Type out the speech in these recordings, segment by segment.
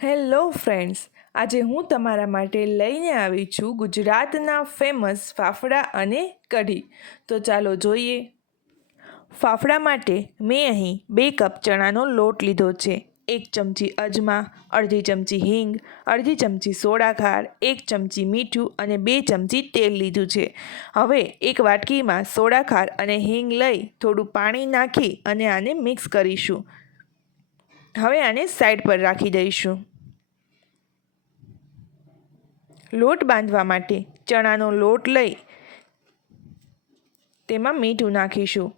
Hello friends, આજે હું તમારા માટે લઈને આવી છું ગુજરાતના ફેમસ ફાફડા અને કઢી. તો ચાલો જોઈએ. ફાફડા માટે મેં અહીં 2 કપ ચણાનો લોટ લીધો છે. 1 ચમચી અજમા, અડધી ચમચી હિંગ, અડધી ચમચી સોડા ખાર, 1 ચમચી મીઠું અને 2 ચમચી તેલ લીધું છે. હવે એક વાટકીમાં સોડા ખાર અને હિંગ લઈ થોડું પાણી નાખી અને આને મિક્સ કરીશું. હવે આને સાઈડ પર રાખી દઈશું. લોટ બાંધવા માટે ચણાનો લોટ લઈ તેમાં મીઠું નાખીશું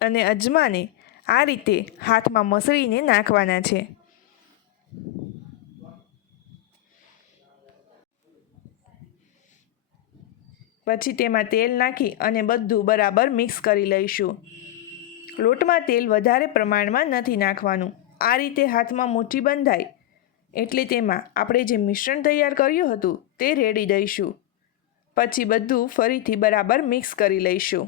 અને અજમાને આ રીતે હાથમાં મસળીને નાખવાના છે. પછી તેમાં તેલ નાખી અને બધું બરાબર મિક્સ કરી લઈશું. લોટમાં તેલ વધારે પ્રમાણમાં નથી નાખવાનું. આ રીતે હાથમાં મુઠ્ઠી બંધાય એટલે તેમાં આપણે જે મિશ્રણ તૈયાર કર્યું હતું તે રેડી દઈશું. પછી બધું ફરીથી બરાબર મિક્સ કરી લઈશું.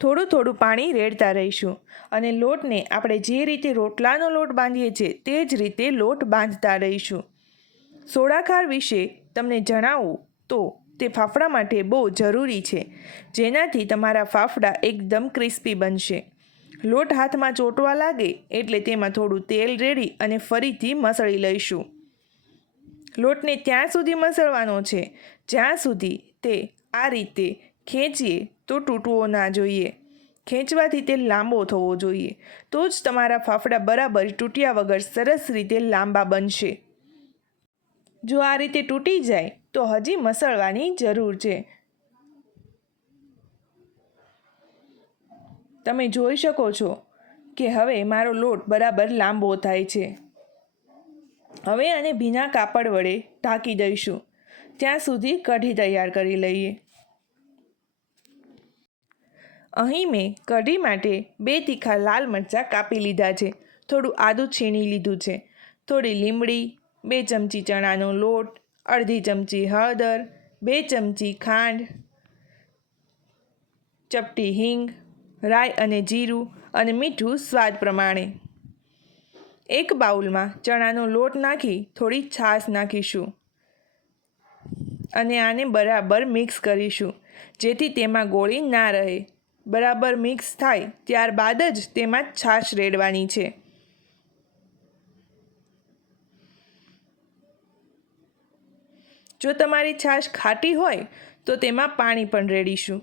થોડું થોડું પાણી રેડતા રહીશું અને લોટને આપણે જે રીતે રોટલાનો લોટ બાંધીએ છીએ તે જ રીતે લોટ બાંધતા રહીશું. સોડા ખાર વિશે તમને જણાવું તો તે ફાફડા માટે બહુ જરૂરી છે, જેનાથી તમારા ફાફડા એકદમ ક્રિસ્પી બનશે. લોટ હાથમાં ચોંટવા લાગે એટલે તેમાં થોડું તેલ રેડી અને ફરીથી મસળી લઈશું. લોટને ત્યાં સુધી મસળવાનો છે જ્યાં સુધી તે આ રીતે ખેંચીએ તો તૂટવો ના જોઈએ. ખેંચવાથી તે લાંબો થવો જોઈએ, તો જ તમારા ફાફડા બરાબર તૂટ્યા વગર સરસ રીતે લાંબા બનશે. જો આ રીતે તૂટી જાય તો હજી મસળવાની જરૂર છે. તમે જોઈ શકો છો કે હવે મારો લોટ બરાબર લાંબો થાય છે. હવે આને ભીના કાપડ વડે ઢાંકી દઈશું ત્યાં સુધી કઢી તૈયાર કરી લઈએ. અહીં મેં કઢી માટે 2 તીખા લાલ મરચાં કાપી લીધા છે. થોડું આદું છીણી લીધું છે. થોડી લીમડી, 2 ચમચી ચણાનો લોટ, અડધી ચમચી હળદર, 2 ચમચી ખાંડ, ચપટી હિંગ, રાઈ અને જીરું અને મીઠું સ્વાદ પ્રમાણે. એક બાઉલમાં ચણાનો લોટ નાખી થોડી છાશ નાખીશું અને આને બરાબર મિક્સ કરીશું જેથી તેમાં ગોળી ના રહે. બરાબર મિક્સ થાય ત્યારબાદ જ તેમાં છાશ રેડવાની છે. જો તમારી છાશ ખાટી હોય તો તેમાં પાણી પણ રેડીશું.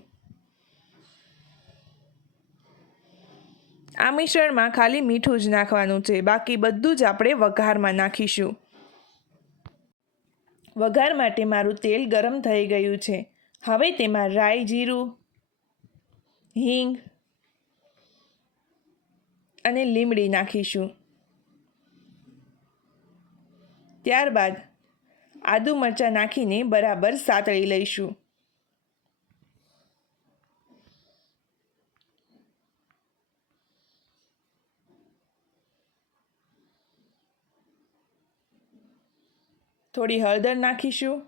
આ મિશ્રણમાં ખાલી મીઠું જ નાખવાનું છે, બાકી બધું જ આપણે વઘારમાં નાખીશું. વઘાર માટે મારું તેલ ગરમ થઈ ગયું છે. હવે તેમાં રાઈ, જીરું, હિંગ અને લીમડી નાખીશું. ત્યારબાદ આદુ મરચાં નાખીને બરાબર સાતળી લઈશું. થોડી હળદર નાખીશું.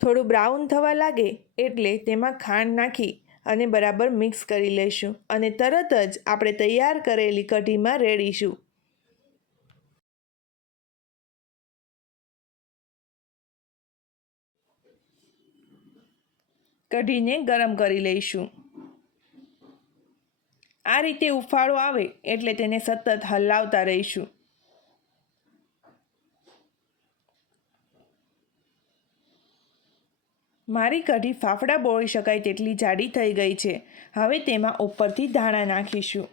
થોડું બ્રાઉન થવા લાગે એટલે તેમાં ખાંડ નાખી અને બરાબર મિક્સ કરી લઈશું અને તરત જ આપણે તૈયાર કરેલી કઢીમાં રેડીશું. કઢીને ગરમ કરી લઈશું. આ રીતે ઉફાળો આવે એટલે તેને સતત હલાવતા રહીશું. મારી કઢી ફાફડા બોળી શકાય તેટલી જાડી થઈ ગઈ છે. હવે તેમાં ઉપરથી ધાણા નાખીશું.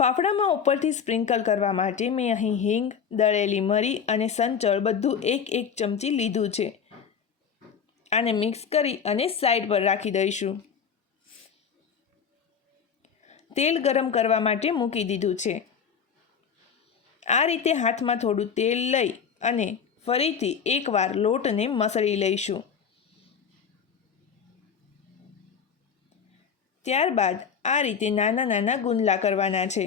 ફાફડામાં ઉપરથી સ્પ્રિંકલ કરવા માટે મેં અહીં હિંગ, દળેલી મરી અને સંચળ બધું 1-1 ચમચી લીધું છે. આને મિક્સ કરી અને સાઈડ પર રાખી દઈશું. તેલ ગરમ કરવા માટે મૂકી દીધું છે. આ રીતે હાથમાં થોડું તેલ લઈ અને ફરીથી એકવાર લોટને મસળી લઈશું. ત્યારબાદ આ રીતે નાના નાના ગુંદલા કરવાના છે.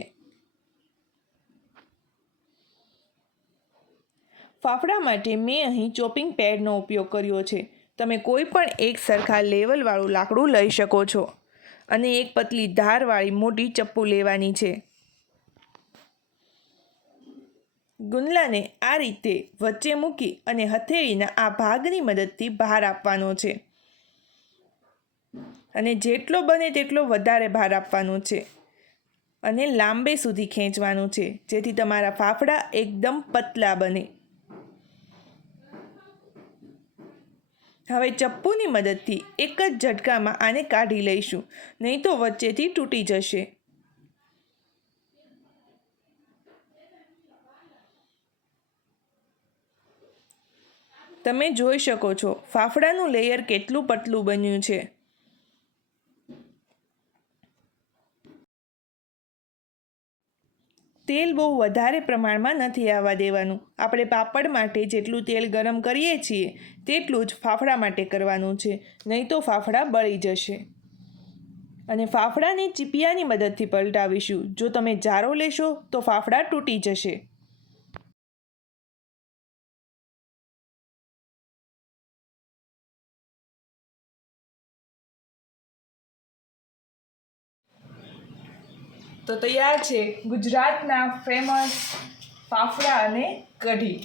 ફાફડા માટે મેં અહીં ચોપિંગ પેડનો ઉપયોગ કર્યો છે. તમે કોઈ પણ એક સરખા લેવલવાળું લાકડું લઈ શકો છો અને એક પતલી ધારવાળી મોટી ચપ્પુ લેવાની છે. ગુંદલાને આ રીતે વચ્ચે મૂકી અને હથેળીના આ ભાગની મદદથી ભાર આપવાનો છે અને જેટલો બને તેટલો વધારે ભાર આપવાનો છે અને લાંબે સુધી ખેંચવાનું છે જેથી તમારા ફાફડા એકદમ પતલા બને. હવે ચપ્પુની મદદથી એક જ ઝટકામાં આને કાઢી લઈશું, નહીં તો વચ્ચેથી તૂટી જશે. તમે જોઈ શકો છો ફાફડાનું લેયર કેટલું પતલું બન્યું છે. તેલ બહુ વધારે પ્રમાણમાં નથી આવવા દેવાનું. આપણે પાપડ માટે જેટલું તેલ ગરમ કરીએ છીએ તેટલું જ ફાફડા માટે કરવાનું છે, નહીં તો ફાફડા બળી જશે. અને ફાફડાને ચીપિયાની મદદથી પલટાવીશું. જો તમે જારો લેશો તો ફાફડા તૂટી જશે. તો તૈયાર છે ગુજરાતના ફેમસ ફાફડા અને કઢી.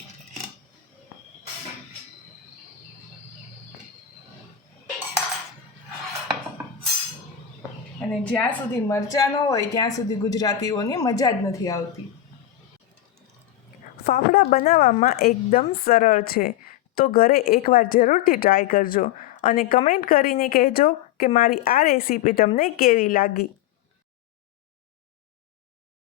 અને જ્યાં સુધી મરચાં ન હોય ત્યાં સુધી ગુજરાતીઓની મજા જ નથી આવતી. ફાફડા બનાવવામાં એકદમ સરળ છે, તો ઘરે એકવાર જરૂરથી ટ્રાય કરજો અને કમેન્ટ કરીને કહેજો કે મારી આ રેસીપી તમને કેવી લાગી.